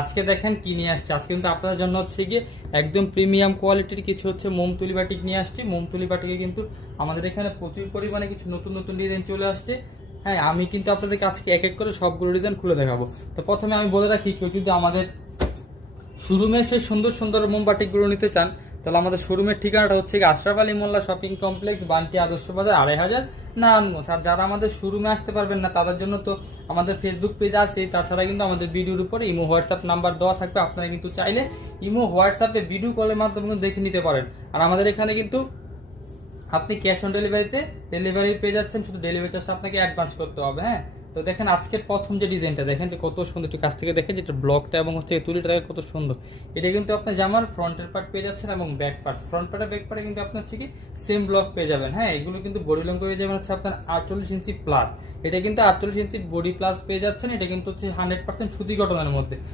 আজকে দেখেন কি নিয়ে আসছে। আজকে কিন্তু আপনাদের জন্য হচ্ছে গিয়ে একদম প্রিমিয়াম কোয়ালিটির কিছু হচ্ছে মোমতুলি বাটিক নিয়ে আসছি। মোমতুলি বাটিকে কিন্তু আমাদের এখানে প্রচুর পরিমাণে কিছু নতুন নতুন ডিজাইন চলে আসছে। হ্যাঁ, আমি কিন্তু আপনাদেরকে আজকে এক এক করে সবগুলো ডিজাইন খুলে দেখাবো। তো প্রথমে আমি বলে রাখি, কেউ যদি আমাদের শোরুমে এসে সুন্দর সুন্দর মোমবাটিকগুলো নিতে চান, তাহলে আমাদের শোরুমের ঠিকানাটা হচ্ছে আশরাফ আলী মোল্লা শপিং কমপ্লেক্স, বান্টি আদর্শ বাজার, 2500 নারায়ণগঞ্জ। আর যারা আমাদের শোরুমে আসতে পারবেন না, তাদের জন্য তো আমাদের ফেসবুক পেজ আছে। তাছাড়া কিন্তু আমাদের ভিডিওর উপরে ইমো হোয়াটসঅ্যাপ নাম্বার দেওয়া থাকবে। আপনারা কিন্তু চাইলে ইমো হোয়াটসঅ্যাপে ভিডিও কলের মাধ্যমে কিন্তু দেখে নিতে পারেন। আর আমাদের এখানে কিন্তু আপনি ক্যাশ অন ডেলিভারিতে ডেলিভারি পেয়ে যাচ্ছেন, শুধু ডেলিভারি চার্জটা আপনাকে অ্যাডভান্স করতে হবে। হ্যাঁ, তো দেখেন আজকের প্রথম যে ডিজাইনটা দেখেন যে কত সুন্দর, একটু কাছ থেকে দেখেন যেটা ব্লকটা এবং হচ্ছে তুলিটা দেখেন কত সুন্দর। এটা কিন্তু আপনি জামার ফ্রন্টের পার্ট পেয়ে যাচ্ছেন এবং back part, front part back পার্টে কিন্তু আপনি হচ্ছে কি সেম ব্লক পেয়ে যাবেন। হ্যাঁ, এগুলো কিন্তু বডি লং পেয়ে যাবেন হচ্ছে আপনার 48 ইঞ্চি প্লাস। এটা কিন্তু 48 ইঞ্চি বডি প্লাস পেয়ে যাচ্ছেন। এটা কিন্তু হচ্ছে 100% সুতি কটনের মধ্যে।